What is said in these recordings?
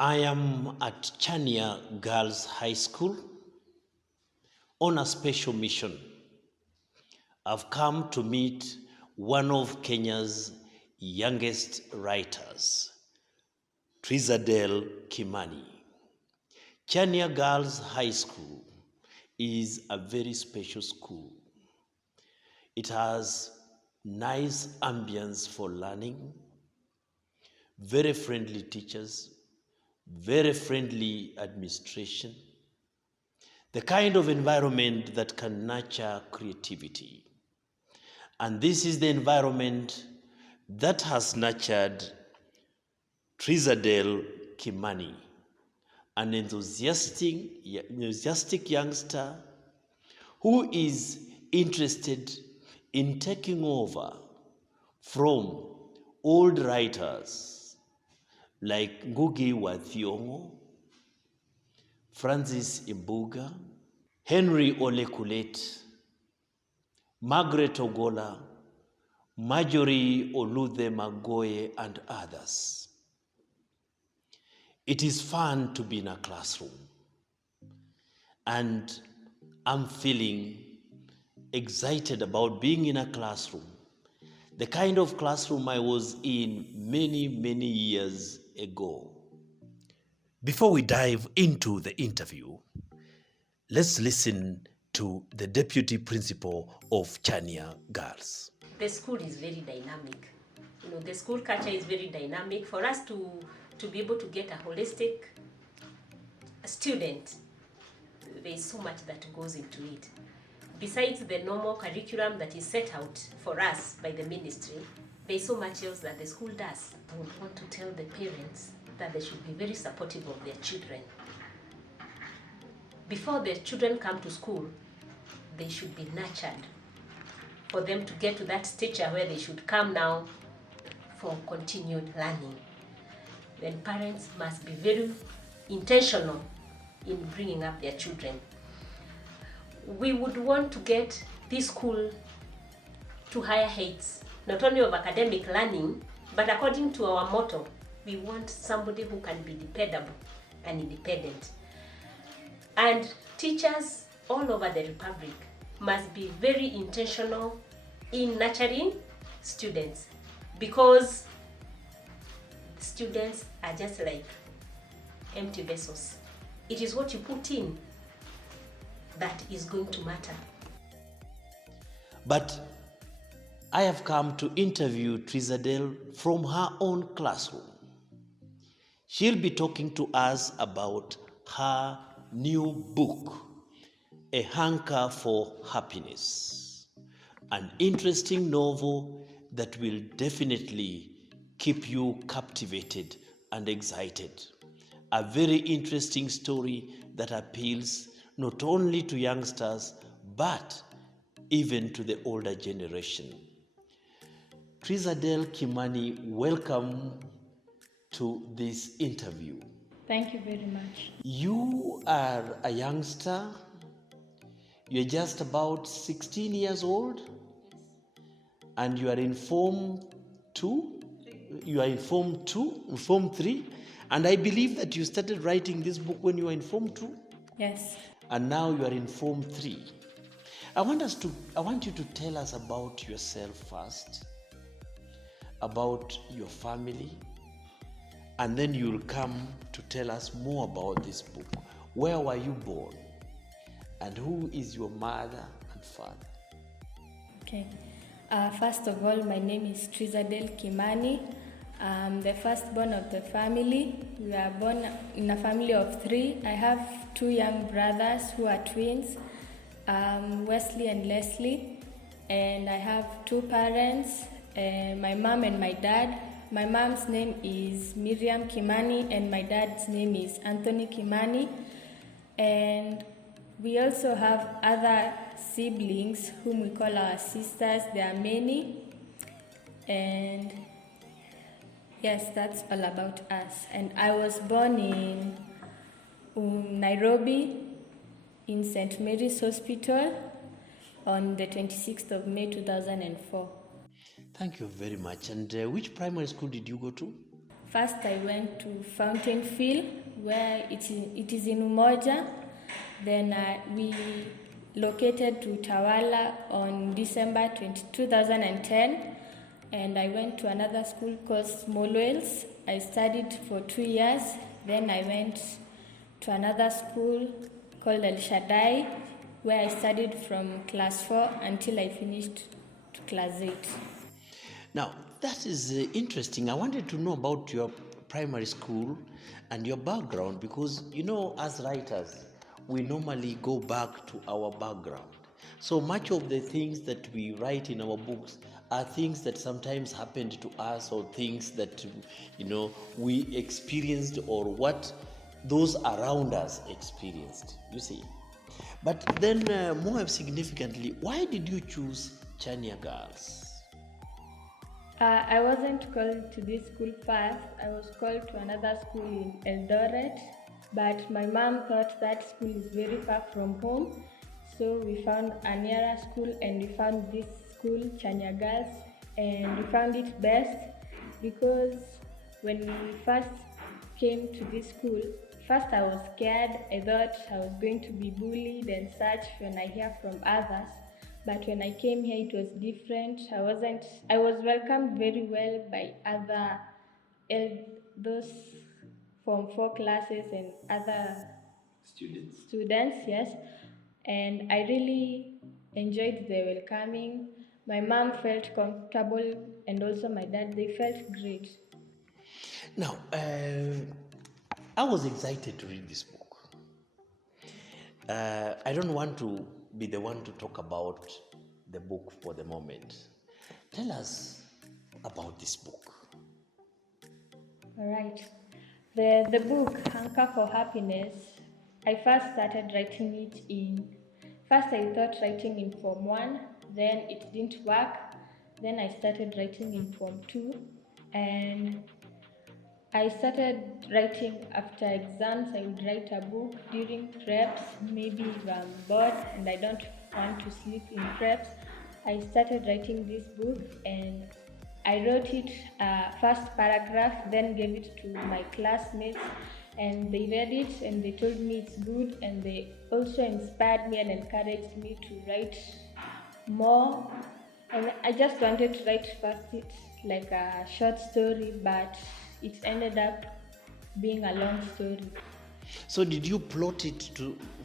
I am at Chania Girls High School on a special mission. I've come to meet one of Kenya's youngest writers, Trizadale Kimani. Chania Girls High School is a very special school. It has nice ambience for learning, very friendly teachers, very friendly administration, the kind of environment that can nurture creativity. And this is the environment that has nurtured Trizadale Kimani, an enthusiastic youngster who is interested in taking over from old writers like Ngugi wa Thiong'o, Francis Imbuga, Henry Ole Kulet, Margaret Ogola, Marjorie Oludhe Magoye, and others. It is fun to be in a classroom, and I'm feeling excited about being in a classroom, the kind of classroom I was in many, many years ago. Before we dive into the interview, let's listen to the deputy principal of Chania Girls. The school is very dynamic. The school culture is very dynamic. For us to be able to get a holistic student, there is so much that goes into it. Besides the normal curriculum that is set out for us by the ministry, there is so much else that the school does. I would want to tell the parents that they should be very supportive of their children. Before the children come to school, they should be nurtured for them to get to that stature where they should come now for continued learning. Then parents must be very intentional in bringing up their children. We would want to get this school to higher heights, not only of academic learning, but according to our motto, we want somebody who can be dependable and independent. And teachers all over the Republic must be very intentional in nurturing students, because students are just like empty vessels. It is what you put in that is going to matter. But I have come to interview Trizadale from her own classroom. She'll be talking to us about her new book, A Hanker for Happiness, an interesting novel that will definitely keep you captivated and excited. A very interesting story that appeals not only to youngsters, but even to the older generation. Trizadale Kimani, welcome to this interview. Thank you very much. You are a youngster. You're just about 16 years old, and you are in Form 2. You are in Form 2, Form 3, and I believe that you started writing this book when you were in Form 2. Yes. And now you are in Form 3. I want you to tell us about yourself first, about your family, and then you'll come to tell us more about this book. Where were you born? And who is your mother and father? Okay. First of all, my name is Trizadale Kimani. I'm the firstborn of the family. We are born in a family of 3. I have 2 young brothers who are twins, Wesley and Leslie. And I have 2 parents, my mom and my dad. My mom's name is Miriam Kimani and my dad's name is Anthony Kimani. And we also have other siblings whom we call our sisters. There are many. And yes, that's all about us. And I was born in Nairobi in St. Mary's Hospital on the 26th of May 2004. Thank you very much. And which primary school did you go to? First, I went to Fountain Field, where it is in Umoja. Then we located to Tawala on December 2010. And I went to another school called Smallwells. I studied for 2 years. Then I went to another school called El Shaddai, where I studied from class 4 until I finished to class 8. Now, that is interesting. I wanted to know about your primary school and your background because, as writers, we normally go back to our background. So much of the things that we write in our books are things that sometimes happened to us or things that, we experienced or what those around us experienced, you see. But then more significantly, why did you choose Chania Girls? I wasn't called to this school first. I was called to another school in Eldoret, but my mom thought that school is very far from home, so we found a nearer school and we found this school, Chania Girls, and we found it best because when we first came to this school, first I was scared. I thought I was going to be bullied and such when I hear from others. But when I came here, it was different. I was welcomed very well by those Form 4 classes and other students, yes. And I really enjoyed the welcoming. My mom felt comfortable and also my dad, they felt great. Now, I was excited to read this book. I don't want to be the one to talk about the book for the moment. Tell us about this book. All right. The book, Hunger for Happiness, I first started writing it first I thought writing in Form 1, then it didn't work. Then I started writing in Form 2, and I started writing after exams. I would write a book during preps. Maybe if I'm bored and I don't want to sleep in preps, I started writing this book and I wrote it first paragraph, then gave it to my classmates and they read it and they told me it's good, and they also inspired me and encouraged me to write more. And I just wanted to write first it like a short story, but it ended up being a long story. So did you plot it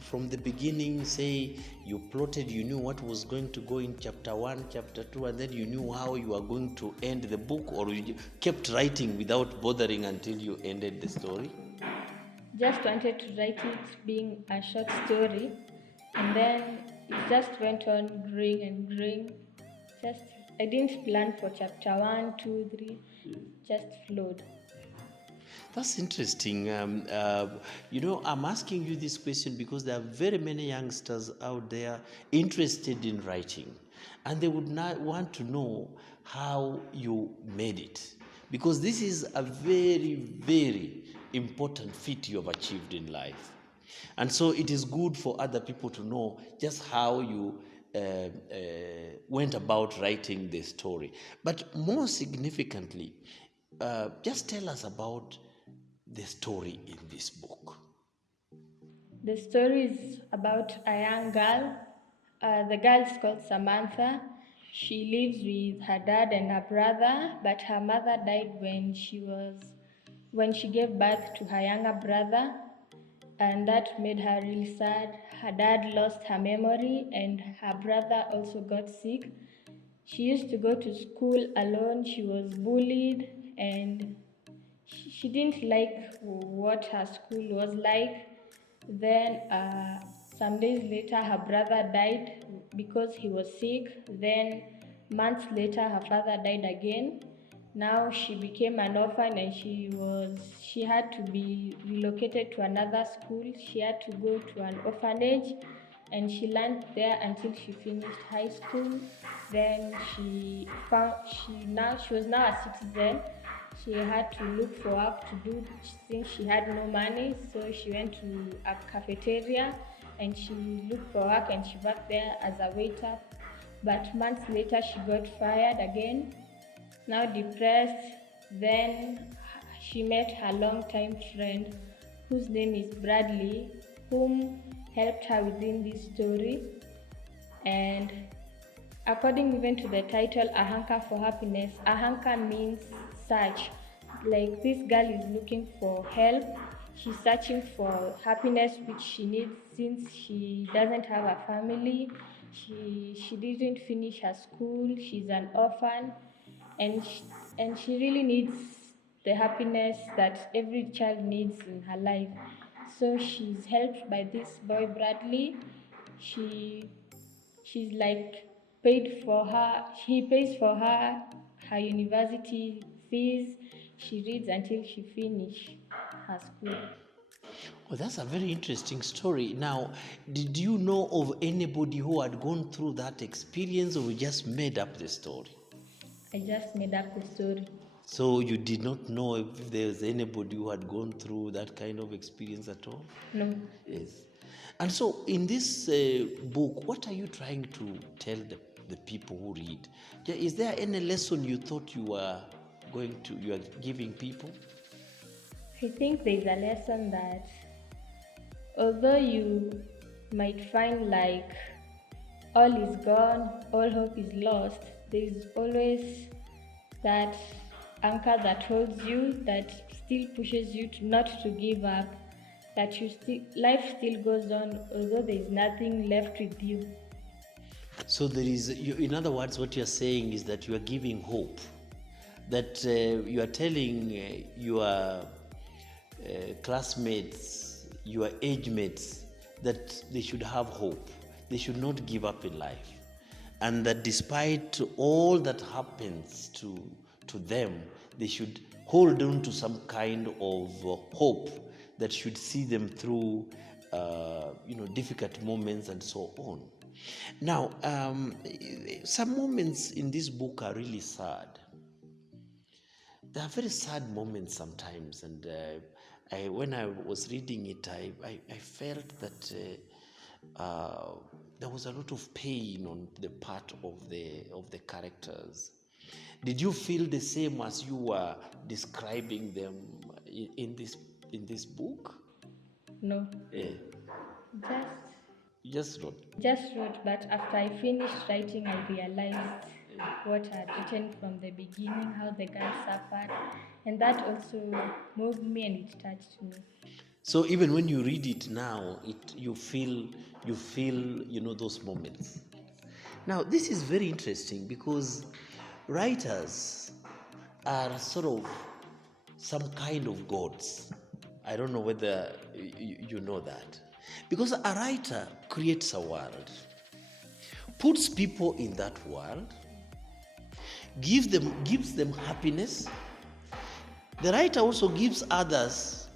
from the beginning, say you plotted, you knew what was going to go in chapter 1, chapter 2, and then you knew how you were going to end the book, or you kept writing without bothering until you ended the story? Just wanted to write it being a short story, and then it just went on growing and growing. I didn't plan for chapter 1, 2, 3, just flowed. That's interesting. I'm asking you this question because there are very many youngsters out there interested in writing, and they would not want to know how you made it, because this is a very, very important feat you have achieved in life. And so it is good for other people to know just how you went about writing the story. But more significantly, just tell us about the story in this book. The story is about a young girl. The girl is called Samantha. She lives with her dad and her brother, but her mother died when she gave birth to her younger brother, and that made her really sad. Her dad lost her memory and her brother also got sick. She used to go to school alone. She was bullied and she didn't like what her school was like. Then some days later her brother died because he was sick. Then months later her father died again. Now she became an orphan and she had to be relocated to another school. She had to go to an orphanage and she learned there until she finished high school. Then she was now a citizen. She had to look for work to do since she had no money, so she went to a cafeteria and she looked for work and she worked there as a waiter. But months later she got fired again. Now depressed, then she met her longtime friend, whose name is Bradley, whom helped her within this story. And according even to the title, A Hanker for Happiness, a hanker means search. Like this girl is looking for help. She's searching for happiness, which she needs since she doesn't have a family. She didn't finish her school. She's an orphan, and she really needs the happiness that every child needs in her life. So she's helped by this boy Bradley. She she's like paid for her, he pays for her university fees. She reads until she finish her school. Oh, that's a very interesting story. Now, did you know of anybody who had gone through that experience, or you just made up the story? I just made up the story. So you did not know if there was anybody who had gone through that kind of experience at all? No. Yes. And so in this book, what are you trying to tell the people who read? Is there any lesson you thought you are giving people? I think there's a lesson that although you might find like all is gone, all hope is lost, there's always that anchor that holds you, that still pushes you to not to give up, that life still goes on although there is nothing left with you. So there is, in other words, what you're saying is that you are giving hope, that you are telling your classmates, your age mates, that they should have hope, they should not give up in life, and that despite all that happens to them, they should hold on to some kind of hope that should see them through difficult moments and so on. Now, some moments in this book are really sad. There are very sad moments sometimes, and when I was reading it, I felt that there was a lot of pain on the part of the characters. Did you feel the same as you were describing them in this book? No. Yeah. Just wrote. Just wrote, but after I finished writing, I realized what I had written from the beginning, how the girl suffered, and that also moved me and it touched me. So even when you read it now, you feel those moments. Now this is very interesting because writers are sort of some kind of gods. I don't know whether you know that. Because a writer creates a world, puts people in that world, gives them happiness. The writer also gives others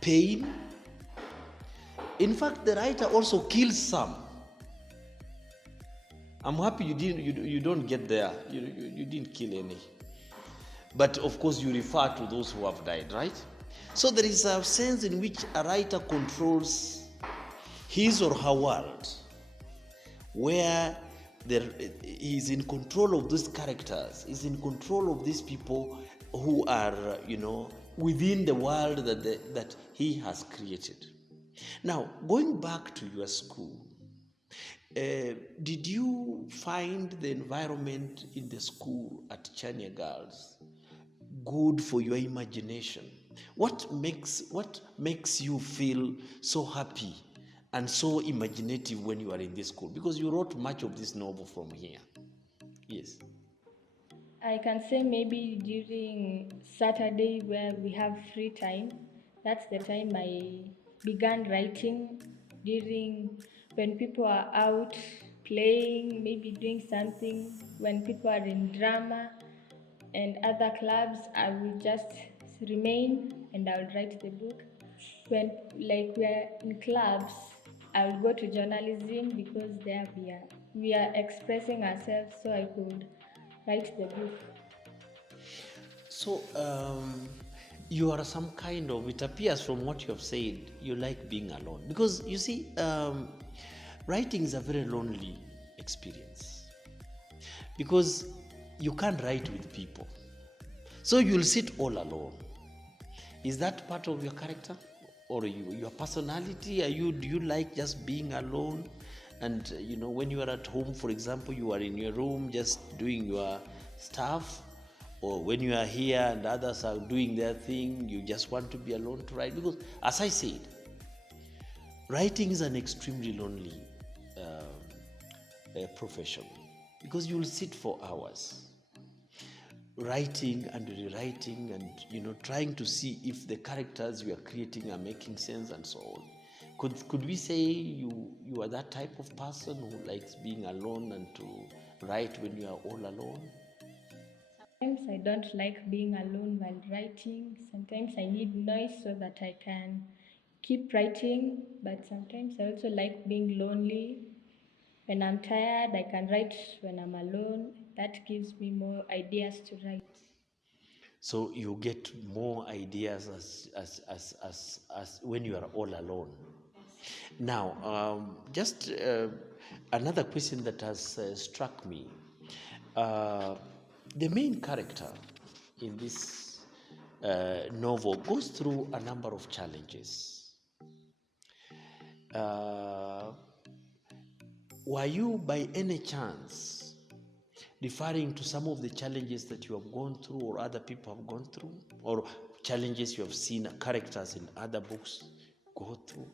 pain. In fact, the writer also kills some. I'm happy you don't get there. You didn't kill any. But of course you refer to those who have died, right? So there is a sense in which a writer controls his or her world, where he's in control of those characters, he's in control of these people who are, within the world that he has created. Now, going back to your school, did you find the environment in the school at Chania Girls good for your imagination? What makes you feel so happy and so imaginative when you are in this school? Because you wrote much of this novel from here. Yes. I can say maybe during Saturday where we have free time, that's the time I began writing. During when people are out playing, maybe doing something, when people are in drama and other clubs, I will just remain and I'll write the book. When we're in clubs, I will go to journalism because there we are expressing ourselves, so I could write the book. So you are some kind of, it appears from what you have said, you like being alone. Because you see, writing is a very lonely experience. Because you can't write with people. So you'll sit all alone. Is that part of your character or your personality? Do you like just being alone? And when you are at home, for example, you are in your room just doing your stuff, or when you are here and others are doing their thing, you just want to be alone to write? Because, as I said, writing is an extremely lonely profession, because you will sit for hours writing and rewriting and trying to see if the characters you are creating are making sense and so on. Could we say you are that type of person who likes being alone and to write when you are all alone? Sometimes I don't like being alone while writing. Sometimes I need noise so that I can keep writing, but sometimes I also like being lonely. When I'm tired, I can write when I'm alone. That gives me more ideas to write. So you get more ideas as when you are all alone. Now, just another question that has struck me. The main character in this novel goes through a number of challenges. Were you by any chance referring to some of the challenges that you have gone through or other people have gone through, or challenges you have seen characters in other books go through?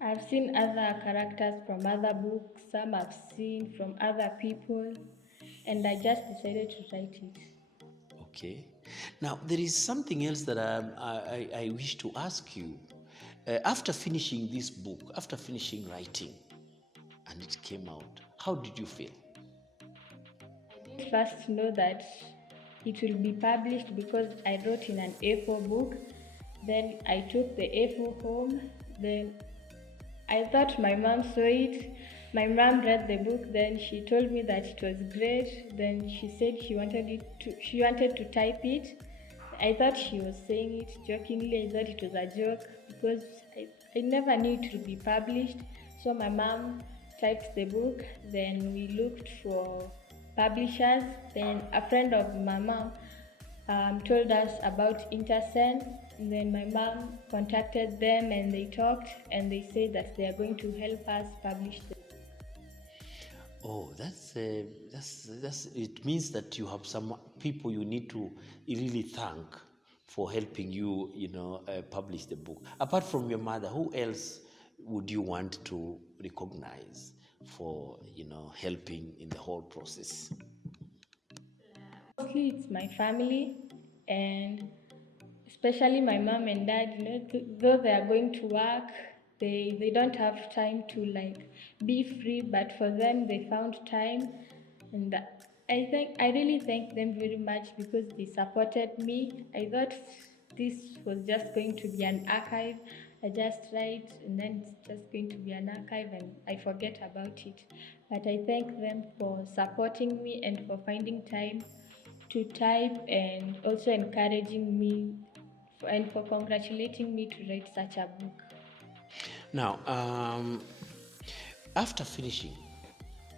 I've seen other characters from other books, some I've seen from other people, and I just decided to write it. Okay. Now, there is something else that I wish to ask you. After finishing this book, after finishing writing, and it came out, how did you feel? I didn't first know that it will be published because I wrote in an A4 book. Then I took the A4 home. Then I thought my mom saw it. My mom read the book. Then she told me that it was great. Then she said she wanted to type it. I thought she was saying it jokingly. I thought it was a joke because I never knew it would be published. So my mom typed the book. Then we looked for publishers. Then a friend of my mom told us about Intersen. And then my mom contacted them and they talked and they said that they are going to help us publish the book. Oh, that's it means that you have some people you need to really thank for helping you, publish the book. Apart from your mother, who else would you want to recognize for, helping in the whole process? Mostly it's my family and especially my mom and dad. Though they are going to work, they don't have time to like be free, but for them they found time, and I really thank them very much because they supported me. I thought this was just going to be an archive. I just write and then it's just going to be an archive and I forget about it. But I thank them for supporting me and for finding time to type and also encouraging me and for congratulating me to write such a book. Now, after finishing,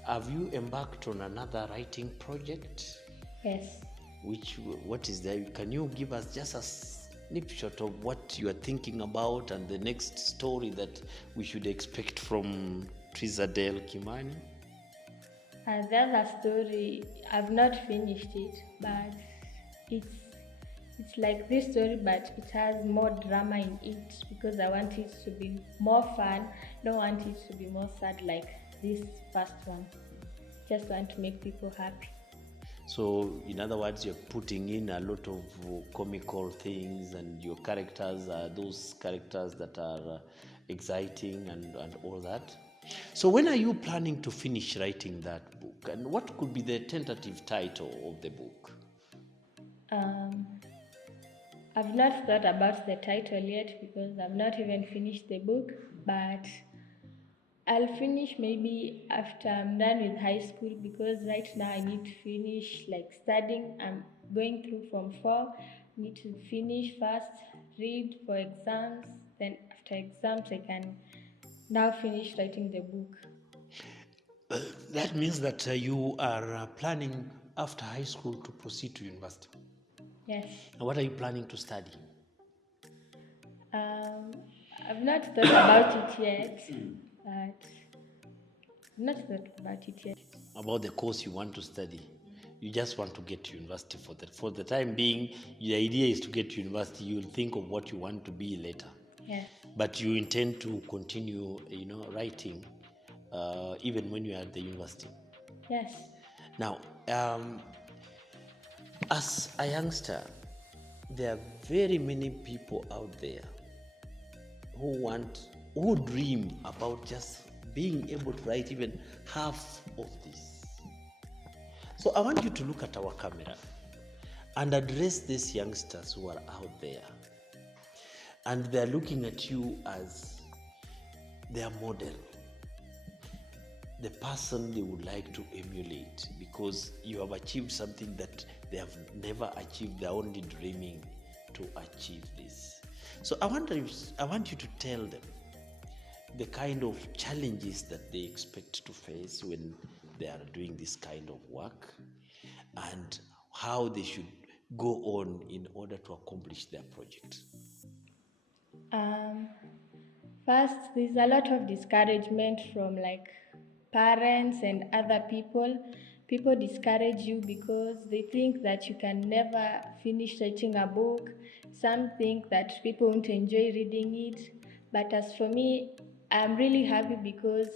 have you embarked on another writing project? Yes. What is there? Can you give us just a snapshot of what you are thinking about and the next story that we should expect from Trizadale Kimani? There's a story, I've not finished it, but it's it's like this story, but it has more drama in it because I want it to be more fun. Don't want it to be more sad like this first one. Just want to make people happy. So, in other words, you're putting in a lot of comical things, and your characters are those characters that are exciting and all that. So, when are you planning to finish writing that book, and what could be the tentative title of the book? Um, I've not thought about the title yet because I've not even finished the book, but I'll finish maybe after I'm done with high school because right now I need to finish like studying. I'm going through Form 4. I need to finish first, read for exams. Then after exams, I can now finish writing the book. That means that you are planning after high school to proceed to university. Yes. And what are you planning to study? I've not thought about it yet, but not thought about it yet. About the course you want to study. You just want to get to university for the time being. The idea is to get to university. You'll think of what you want to be later. Yes. But you intend to continue, writing even when you are at the university. Yes. Now, as a youngster, there are very many people out there who dream about just being able to write even half of this. So I want you to look at our camera and address these youngsters who are out there, and they're looking at you as their model, the person they would like to emulate, because you have achieved something that they have never achieved. They're only dreaming to achieve this. So I want you to tell them the kind of challenges that they expect to face when they are doing this kind of work, and how they should go on in order to accomplish their project. First, there's a lot of discouragement from parents and other people. People discourage you because they think that you can never finish writing a book. Some think that people won't enjoy reading it. But as for me, I'm really happy because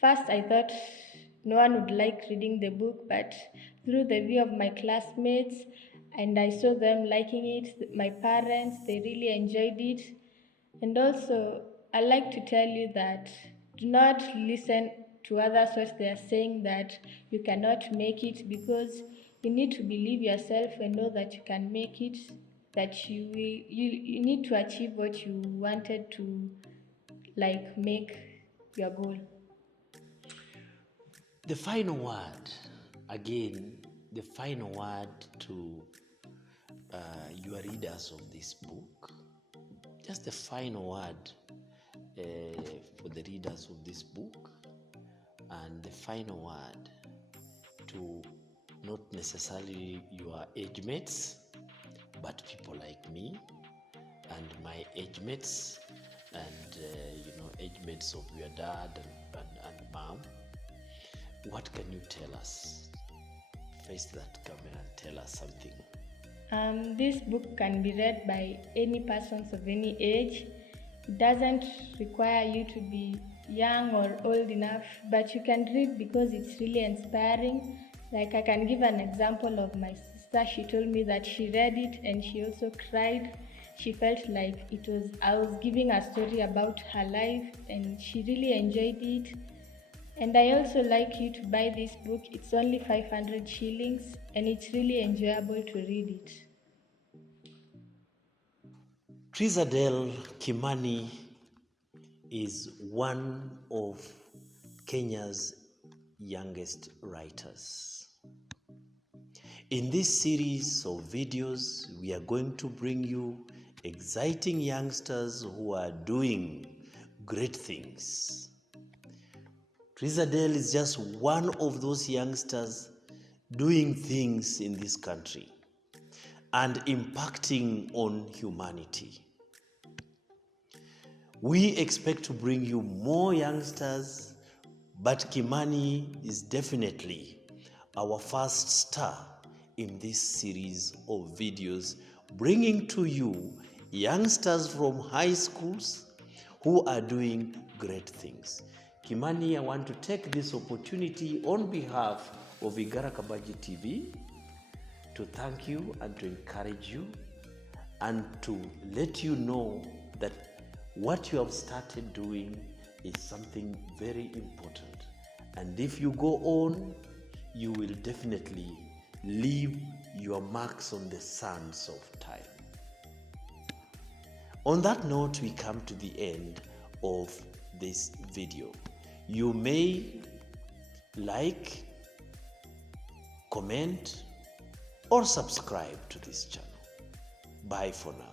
first I thought no one would like reading the book, but through the view of my classmates, and I saw them liking it, my parents, they really enjoyed it. And also, I like to tell you that do not listen to others what they are saying that you cannot make it, because you need to believe yourself and know that you can make it, that you need to achieve what you wanted to make your goal. The final word, again, the final word to your readers of this book, just the final word for the readers of this book, and the final word to not necessarily your age mates, but people like me and my age mates, and age mates of your dad and mom. What can you tell us? Face that camera and tell us something. This book can be read by any persons of any age. It doesn't require you to be young or old enough, but you can read because it's really inspiring. Like, I can give an example of my sister. She told me that she read it and she also cried. She felt like I was giving a story about her life, and she really enjoyed it. And I also like you to buy this book. It's only 500 shillings and it's really enjoyable to read it. Trizadale Kimani is one of Kenya's youngest writers. In this series of videos, we are going to bring you exciting youngsters who are doing great things. Trizadale is just one of those youngsters doing things in this country and impacting on humanity. We expect to bring you more youngsters, but Kimani is definitely our first star in this series of videos, bringing to you youngsters from high schools who are doing great things. Kimani, I want to take this opportunity on behalf of Igara Kabaji TV to thank you and to encourage you and to let you know that what you have started doing is something very important. And if you go on, you will definitely leave your marks on the sands of time. On that note, we come to the end of this video. You may like, comment, or subscribe to this channel. Bye for now.